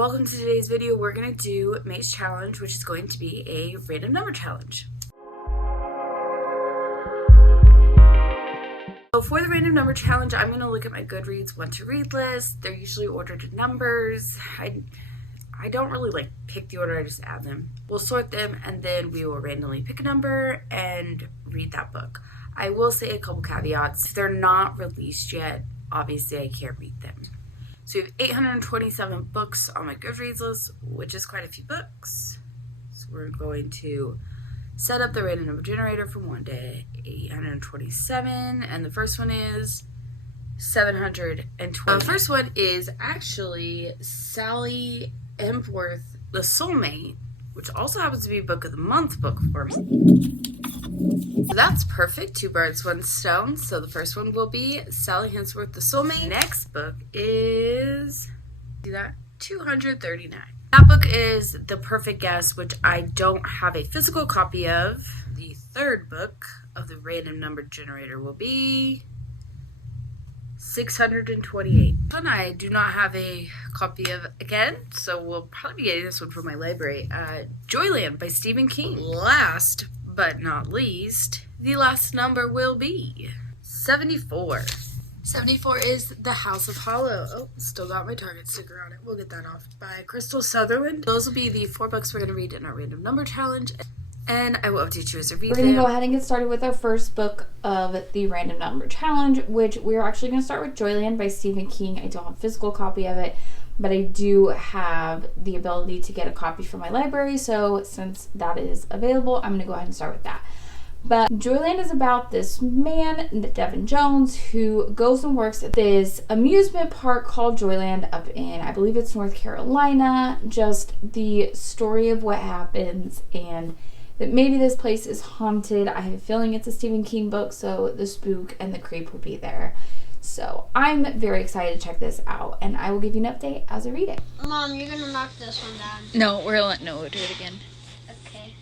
Welcome to today's video. We're going to do May's challenge, which is going to be a random number challenge. So for the random number challenge, I'm going to look at my Goodreads want to read list. They're usually ordered in numbers. I don't really like pick the order, I just add them. We'll sort them and then we will randomly pick a number and read that book. I will say a couple caveats. If they're not released yet, obviously I can't read them. So we have 827 books on my Goodreads list, which is quite a few books. So we're going to set up the random number generator from 1 to 827, and the first one is 720. The first one is actually Sally Hemsworth, The Soulmate, which also happens to be Book of the Month book for me. So that's perfect. 2 birds, 1 stone. So the first one will be Sally Hemsworth, The Soulmate. Next book is 239. That book is The Perfect Guess, which I don't have a physical copy of. The third book of the random number generator will be 628. And I do not have a copy of again, so we'll probably be getting this one from my library. Joyland by Stephen King. Last but not least, the last number will be 74. 74 is The House of Hollow. Oh, still got my Target sticker on it. We'll get that off. By Crystal Sutherland. Those will be the 4 books we're going to read in our random number challenge. And I will update you as I read them. We're going to go ahead and get started with our first book of the random number challenge, which we're actually going to start with Joyland by Stephen King. I don't have a physical copy of it, but I do have the ability to get a copy from my library. So since that is available, I'm going to go ahead and start with that. But Joyland is about this man, Devin Jones, who goes and works at this amusement park called Joyland up in, I believe it's North Carolina. Just the story of what happens and that maybe this place is haunted. I have a feeling it's a Stephen King book, so the spook and the creep will be there. So I'm very excited to check this out, and I will give you an update as I read it. Mom, you're going to knock this one down. No, we're going to let Noah do it again. Okay.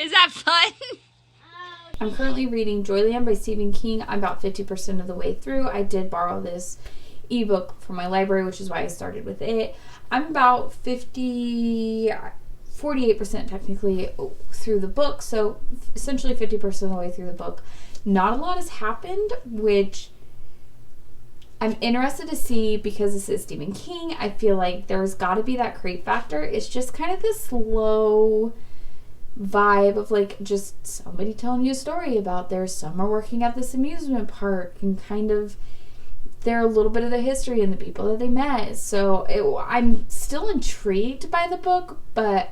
Is that fun? I'm currently reading Joyland by Stephen King. I'm about 50% of the way through. I did borrow this ebook from my library, which is why I started with it. I'm about 48% technically through the book, so essentially 50% of the way through the book. Not a lot has happened, which I'm interested to see because this is Stephen King. I feel like there's got to be that creep factor. It's just kind of this slow vibe of like just somebody telling you a story about their summer working at this amusement park and kind of a little bit of the history and the people that they met. So I'm still intrigued by the book, but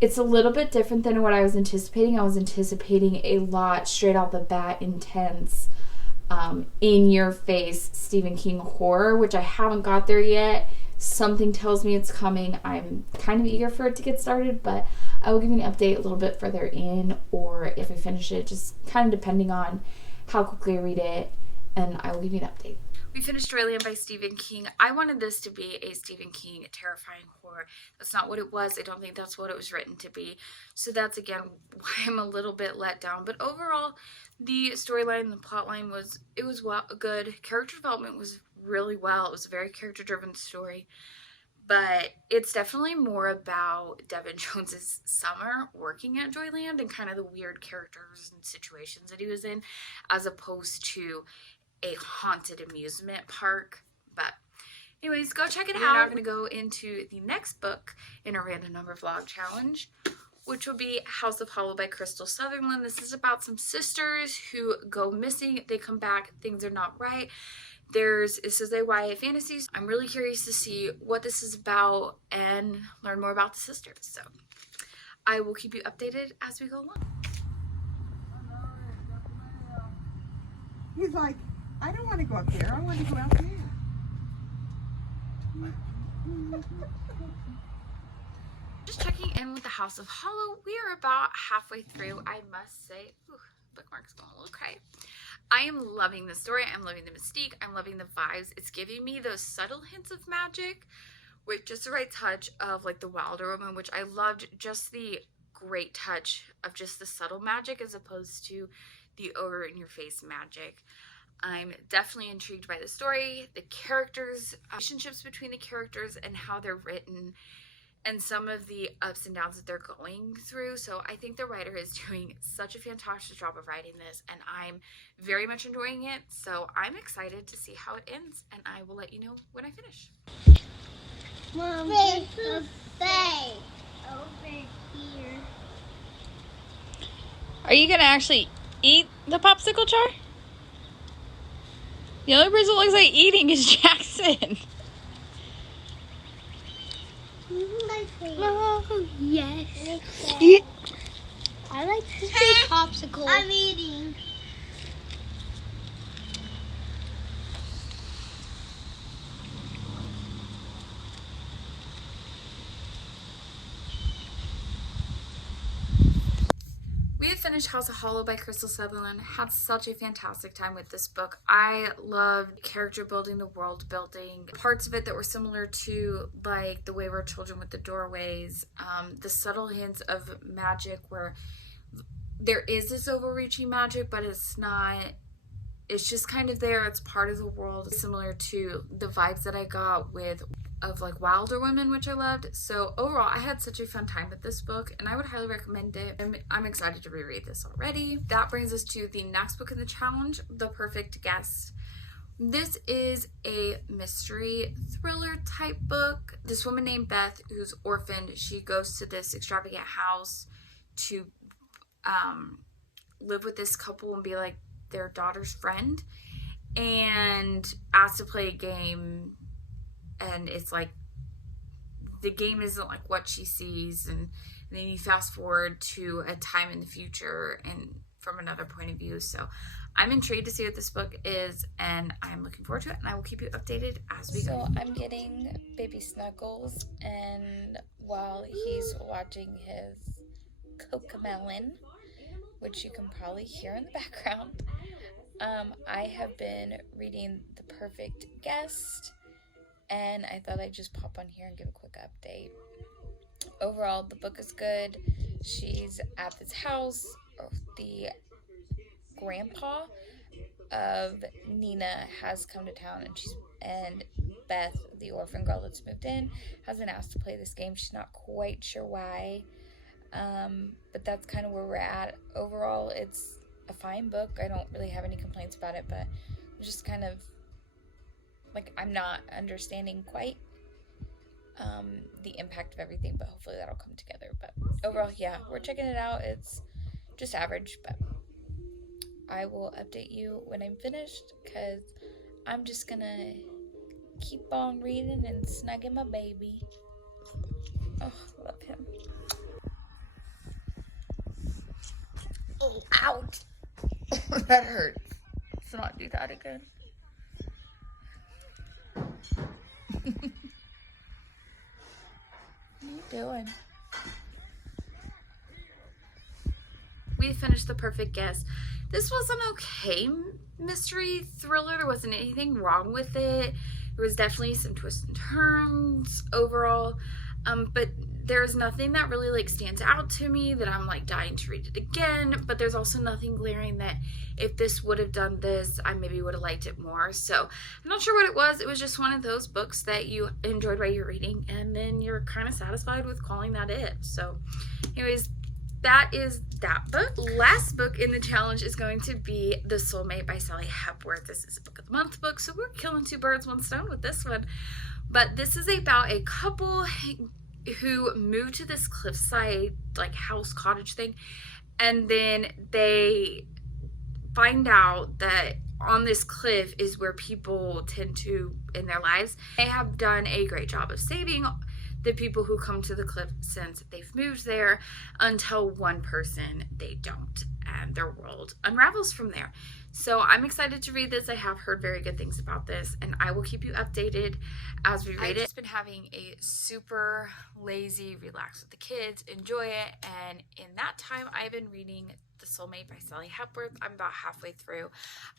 it's a little bit different than what I was anticipating. I was anticipating a lot straight out the bat intense, in-your-face Stephen King horror, which I haven't got there yet. Something tells me it's coming. I'm kind of eager for it to get started, but I will give you an update a little bit further in, or if I finish it, just kind of depending on how quickly I read it, and I will give you an update. We finished Joyland by Stephen King. I wanted this to be a Stephen King terrifying horror. That's not what it was. I don't think that's what it was written to be. So that's, again, why I'm a little bit let down. But overall, the storyline, the plotline was good. Character development was really well. It was a very character-driven story. But it's definitely more about Devin Jones's summer working at Joyland and kind of the weird characters and situations that he was in, as opposed to a haunted amusement park. But anyways, go check it out. We're now going to go into the next book in a random number vlog challenge, which will be House of Hollow by Crystal Sutherland. This is about some sisters who go missing. They come back, things are not right. This is a YA fantasy. I'm really curious to see what this is about and learn more about the sisters. So I will keep you updated as we go along. He's like, I don't want to go up there. I want to go out there. Just checking in with the House of Hollow. We are about halfway through. I must say, bookmark's going a little cray. I am loving the story. I'm loving the mystique. I'm loving the vibes. It's giving me those subtle hints of magic with just the right touch of like the Wilder Woman, which I loved, just the great touch of just the subtle magic as opposed to the over in your face magic. I'm definitely intrigued by the story, the characters, relationships between the characters and how they're written, and some of the ups and downs that they're going through. So I think the writer is doing such a fantastic job of writing this, and I'm very much enjoying it. So I'm excited to see how it ends, and I will let you know when I finish. Mom, there's a bay over here. Are you gonna actually eat the popsicle jar? The only person that looks like eating is Jackson. Oh, yes. I like to see popsicles. I'm eating. We have finished House of Hollow by Crystal Sutherland. Had such a fantastic time with this book. I loved character building, the world building, parts of it that were similar to like The Wayward Children with the Doorways, the subtle hints of magic where there is this overreaching magic, but it's not, it's just kind of there. It's part of the world, similar to the vibes that I got of like Wilder Women, which I loved. So overall, I had such a fun time with this book, and I would highly recommend it. I'm excited to reread this already. That brings us to the next book in the challenge, The Perfect Guest. This is a mystery thriller type book. This woman named Beth, who's orphaned, she goes to this extravagant house to live with this couple and be like their daughter's friend, and asked to play a game. And it's like the game isn't like what she sees, and then you fast forward to a time in the future and from another point of view. So I'm intrigued to see what this book is, and I'm looking forward to it, and I will keep you updated as we go. So I'm getting baby Snuggles, and while he's watching his Cocomelon, which you can probably hear in the background, I have been reading The Perfect Guest, and I thought I'd just pop on here and give a quick update. Overall, the book is good. She's at this house. The grandpa of Nina has come to town, and Beth, the orphan girl that's moved in, has been asked to play this game. She's not quite sure why, but that's kind of where we're at. Overall, it's a fine book. I don't really have any complaints about it, but just kind of like I'm not understanding quite the impact of everything, but hopefully that'll come together. But overall, yeah, we're checking it out. It's just average, but I will update you when I'm finished, because I'm just gonna keep on reading and snugging my baby. Oh, love him. Oh, ouch. That hurts. Let's not do that again. What are you doing? We finished The Perfect Guest. This was an okay mystery thriller. There wasn't anything wrong with it. There was definitely some twists and turns overall, but there's nothing that really like stands out to me that I'm like dying to read it again. But there's also nothing glaring that if this would have done this, I maybe would have liked it more. So I'm not sure what it was. It was just one of those books that you enjoyed while you're reading, and then you're kind of satisfied with calling that it. So anyways, that is that book. Last book in the challenge is going to be The Soulmate by Sally Hepworth. This is a book of the month book, so we're killing two birds, one stone with this one. But this is about a couple who moved to this cliffside like house cottage thing, and then they find out that on this cliff is where people tend to in their lives. They have done a great job of saving the people who come to the cliff since they've moved there, until one person they don't, and their world unravels from there. So I'm excited to read this. I have heard very good things about this, and I will keep you updated as we read it. I've just been having a super lazy relax with the kids, enjoy it, and in that time I've been reading The Soulmate by Sally Hepworth. I'm about halfway through.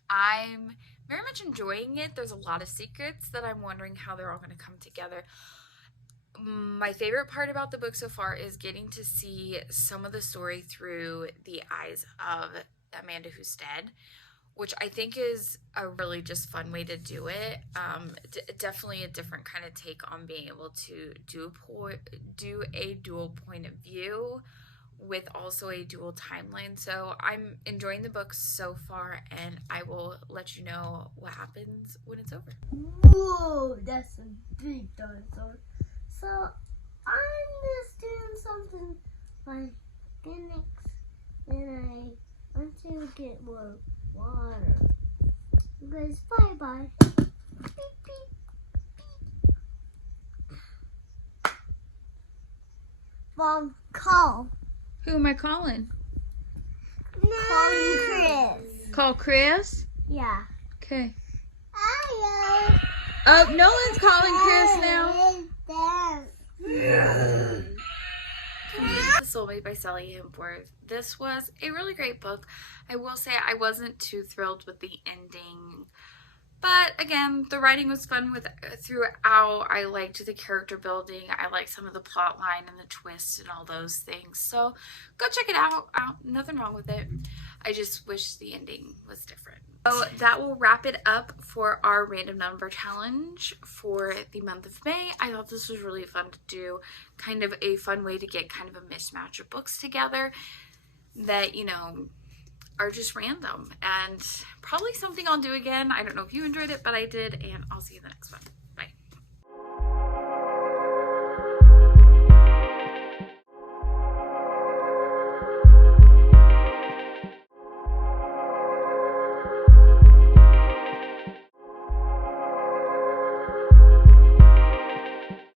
I'm very much enjoying it. There's a lot of secrets that I'm wondering how they're all going to come together. My favorite part about the book so far is getting to see some of the story through the eyes of Amanda Who's Dead, which I think is a really just fun way to do it. Definitely a different kind of take on being able to do a dual point of view with also a dual timeline. So I'm enjoying the book so far, and I will let you know what happens when it's over. Whoa, that's a big dinosaur. So I'm just doing something like Phoenix, and I want to get more water. Guys, bye-bye. Beep, beep, beep. Mom, call. Who am I calling? Calling Chris. Call Chris? Yeah. Okay. Hello. Oh, Nolan's calling Chris now. The Soulmate by Sally Hempworth. This was a really great book. I will say I wasn't too thrilled with the ending, but again, the writing was fun throughout. I liked the character building. I liked some of the plot line and the twists and all those things. So go check it out. Nothing wrong with it. I just wish the ending was different. So that will wrap it up for our random number challenge for the month of May. I thought this was really fun to do. Kind of a fun way to get kind of a mismatch of books together that, you know, are just random, and probably something I'll do again. I don't know if you enjoyed it, but I did, and I'll see you in the next one.